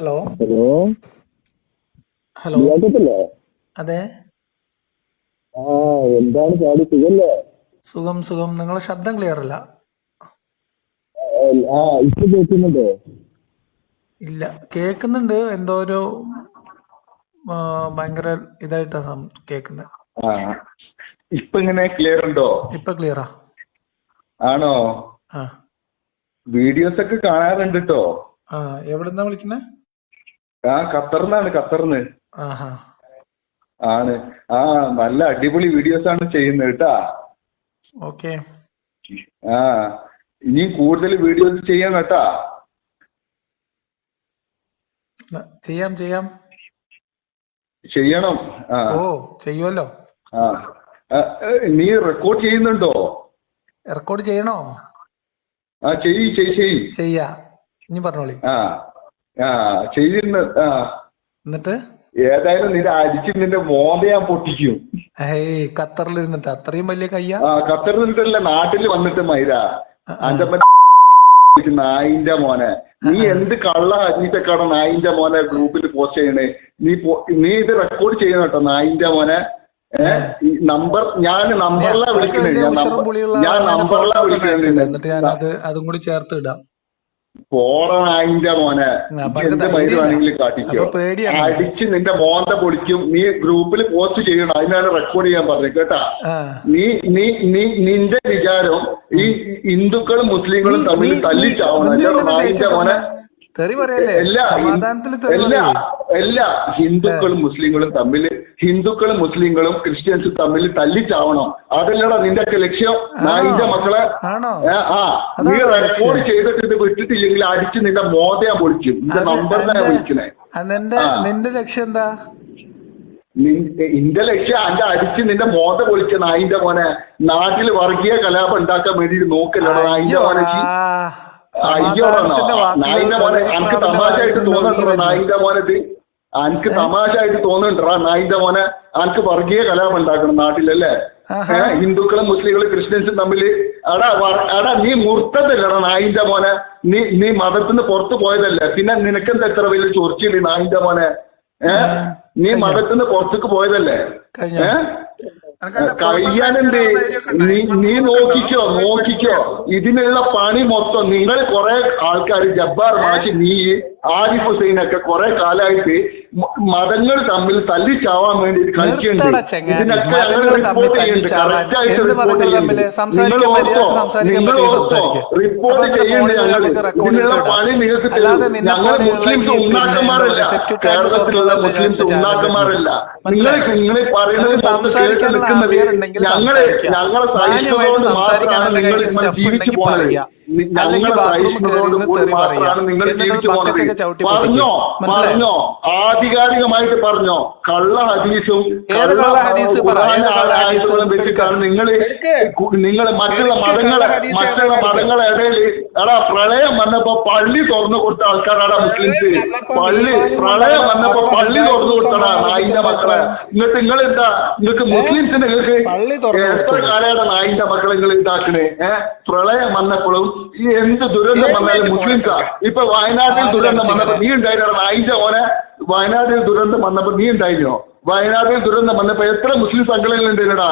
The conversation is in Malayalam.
Hello hello, hello കേൾക്കത്തില്ലേ? അതെ, ആ, എന്താണ് പാടി, സുഖല്ലേ? സുഖം സുഖം. നിങ്ങളെ ശബ്ദം ക്ലിയർ അല്ല. ഇപ്പൊ കേൾക്കുന്നുണ്ടോ? ഇല്ല, കേൾക്കുന്നുണ്ട്. എന്തോ ഒരു ഭയങ്കര ഇതായിട്ടാ കേൾക്കുന്നത്. ആ ഇപ്പൊ ഇങ്ങനെ ക്ലിയർ ഉണ്ടോ? ഇപ്പൊ ക്ലിയറാ. ആണോ? ആ വീഡിയോസ് ഒക്കെ കാണാറുണ്ട് കേട്ടോ. ആ എവിടെന്നാ വിളിക്കുന്നേ? ഖത്തറിന്നാണ്, ഖത്തറിന്ന് ആഹാ. ആണ്. നല്ല അടിപൊളി വീഡിയോസ് ആണ് ചെയ്യുന്നത് കേട്ടാ. ഓക്കെ, ആ ഇനി കൂടുതൽ വീഡിയോസ് ചെയ്യാം കേട്ടാ. ചെയ്യാം ചെയ്യാം. ചെയ്യണം. ഓ, ചെയ്യുമല്ലോ. ആ നീ റെക്കോർഡ് ചെയ്യുന്നുണ്ടോ? റെക്കോർഡ് ചെയ്യണോ? ചെയ്. ചെയ്യാ. ഇനി പറഞ്ഞോളി. ചെയ്തിരുന്നു. എന്നിട്ട് ഏതായാലും നിന്റെ അടിച്ച് നിന്റെ മോന്ത ഞാൻ പൊട്ടിക്കും. ഏയ്, ഖത്തറിൽ ഇരുന്നിട്ട് അത്രയും വലിയ കയ്യാ? ഖത്തറിൽ നിന്നിട്ടല്ല, നാട്ടിൽ വന്നിട്ട് മൈര അന്റെ നായിന്റെ മോനെ, നീ എന്ത് കള്ള അഞ്ഞിട്ടൊക്കെയാണ് നായിന്റെ മോനെ ഗ്രൂപ്പിൽ പോസ്റ്റ് ചെയ്യണേ? നീ ഇത് റെക്കോർഡ് ചെയ്യണം കേട്ടോ, നായിന്റെ മോനെ. നമ്പർ ഞാൻ നമ്പറിലാ വിളിക്കണേ, ഞാൻ നമ്പറിലാ വിളിക്കണേ. എന്നിട്ട് ഞാൻ അതും കൂടി ചേർത്ത് ഇടാം. പോറ നായിന്റെ മോനെ, എന്ത് മൈര് വേണമെങ്കിലും കാട്ടിക്കോ. അടിച്ച് നിന്റെ മോന്ത പൊളിക്കും. നീ ഗ്രൂപ്പിൽ പോസ്റ്റ് ചെയ്യണം, അതിനാണ് റെക്കോർഡ് ചെയ്യാൻ പറഞ്ഞത് കേട്ടാ. നിന്റെ വിചാരം ഈ ഹിന്ദുക്കളും മുസ്ലിങ്ങളും തമ്മിൽ തല്ലിച്ചാവണം അല്ല നായിന്റെ മോനെ? എല്ലാ ഹിന്ദുക്കളും മുസ്ലിങ്ങളും ക്രിസ്ത്യൻസും തമ്മിൽ തല്ലിച്ചാവണം, അതല്ലടാ നിന്റെ ഒക്കെ ലക്ഷ്യം നായിന്റെ മക്കളെ. നീ റെക്കോർഡ് ചെയ്തിട്ട് ഇത് വിട്ടിട്ടില്ലെങ്കിൽ അടിച്ച് നിന്റെ മോതയാ പൊളിക്കും. നിന്റെ നമ്പറിനാ വിളിക്കണേ. നിന്റെ ലക്ഷ്യം എന്താ? നിന്റെ ലക്ഷ്യം അന്റെ അടിച്ച് നിന്റെ മോത പൊളിച്ച നായിന്റെ മോനെ. നാട്ടിൽ വർഗീയ കലാപം ഉണ്ടാക്കാൻ വേണ്ടി നോക്കല്ലടാ നായിന്റെ മോനെ. നായിന്റെ മോനെ അനക്ക് തമാശയായിട്ട് തോന്നുന്നുണ്ടോ? നായിന്റെ മോനത് അനക്ക് തമാശയായിട്ട് തോന്നുന്നുണ്ടാ? നായിന്റെ മോനെ അനക്ക് വർഗീയ കലാപം ഉണ്ടാക്കണം നാട്ടിലല്ലേ? ഹിന്ദുക്കളും മുസ്ലിങ്ങളും ക്രിസ്ത്യൻസും തമ്മില് അടാ നീ മുർത്തതല്ലടാ നായിന്റെ മോനെ. നീ മതത്തിന് പുറത്തു പോയതല്ലേ, പിന്നെ നിനക്കെന്താ എത്ര വലിയ ചൊറിച്ചില് നായിന്റെ മോനെ? നീ മതത്തിന് പുറത്തേക്ക് പോയതല്ലേ? കഴിയാനെന്ത്? നീ നോക്കിക്കോ. ഇതിനുള്ള പണി മൊത്തം നിങ്ങൾ കുറെ ആൾക്കാർ, ജബ്ബാർ മാഷി, നീ ആരിഫ് ഹുസൈനൊക്കെ കുറെ കാലമായിട്ട് മതങ്ങൾ തമ്മിൽ തല്ലിച്ചാവാൻ വേണ്ടി കളിക്കുന്നുണ്ട്. ഇതിനൊക്കെ ഞങ്ങൾ റിപ്പോർട്ട് ചെയ്യുന്നുണ്ട്, കറക്റ്റായിട്ട് റിപ്പോർട്ട് ചെയ്യുന്നുണ്ട്. റിപ്പോർട്ട് ചെയ്യുന്നുണ്ട് ഞങ്ങൾ. ഇതിനുള്ള പണി നിങ്ങൾക്ക് ഞങ്ങൾ മുസ്ലിംസ് ഉണ്ടാക്കന്മാരല്ല, കേരളത്തിലുള്ള മുസ്ലിംസ് ഉണ്ടാക്കന്മാരല്ല. നിങ്ങൾ പറയുന്നത് കേട്ട് നിൽക്കുന്നത് ഞങ്ങളെ സഹിഷ്ണുതയോട് മാത്രമാണ് നിങ്ങൾ ജീവിച്ചു പോണത്. ഞങ്ങളെ സഹിഷ്ണുതയോട് കൂടി മാത്രമാണ് നിങ്ങൾ ജീവിച്ചു പോണത്. പറഞ്ഞോ ആധികാരികമായിട്ട് പറഞ്ഞോ. കള്ള ഹദീസും ആയതുകളും വെച്ചിട്ടാണ് നിങ്ങൾ മറ്റുള്ള മതങ്ങളെ ഇടയിൽ പ്രളയം വന്നപ്പോ പള്ളി തുറന്നു കൊടുത്ത ആൾക്കാരാണ് മുസ്ലിംസ്. പ്രളയം വന്നപ്പോ പള്ളി തുറന്നു കൊടുത്തടാ നായിന്റെ മക്കളെ. നിങ്ങളെന്താ നിങ്ങൾക്ക് മുസ്ലിംസിന് നിങ്ങൾക്ക് എത്ര കാലയുടെ നായിന്റെ മക്കളെ നിങ്ങൾ ഇതാക്കണേ? പ്രളയം വന്നപ്പോഴും ഈ എന്ത് ദുരന്തം വന്നാലും മുസ്ലിംസാ. ഇപ്പൊ വയനാട്ടിൽ ദുരന്തം വന്നപ്പോ നീ ഉണ്ടായിരുന്നോ നായിന്റെ മോനെ? വയനാട്ടിൽ ദുരന്തം വന്നപ്പോ നീ ഉണ്ടായിരുന്നോ? വയനാട്ടിൽ ദുരന്തം വന്നപ്പോ എത്ര മുസ്ലിം സംഘടനകൾ ഉണ്ടായിരുന്നടാ?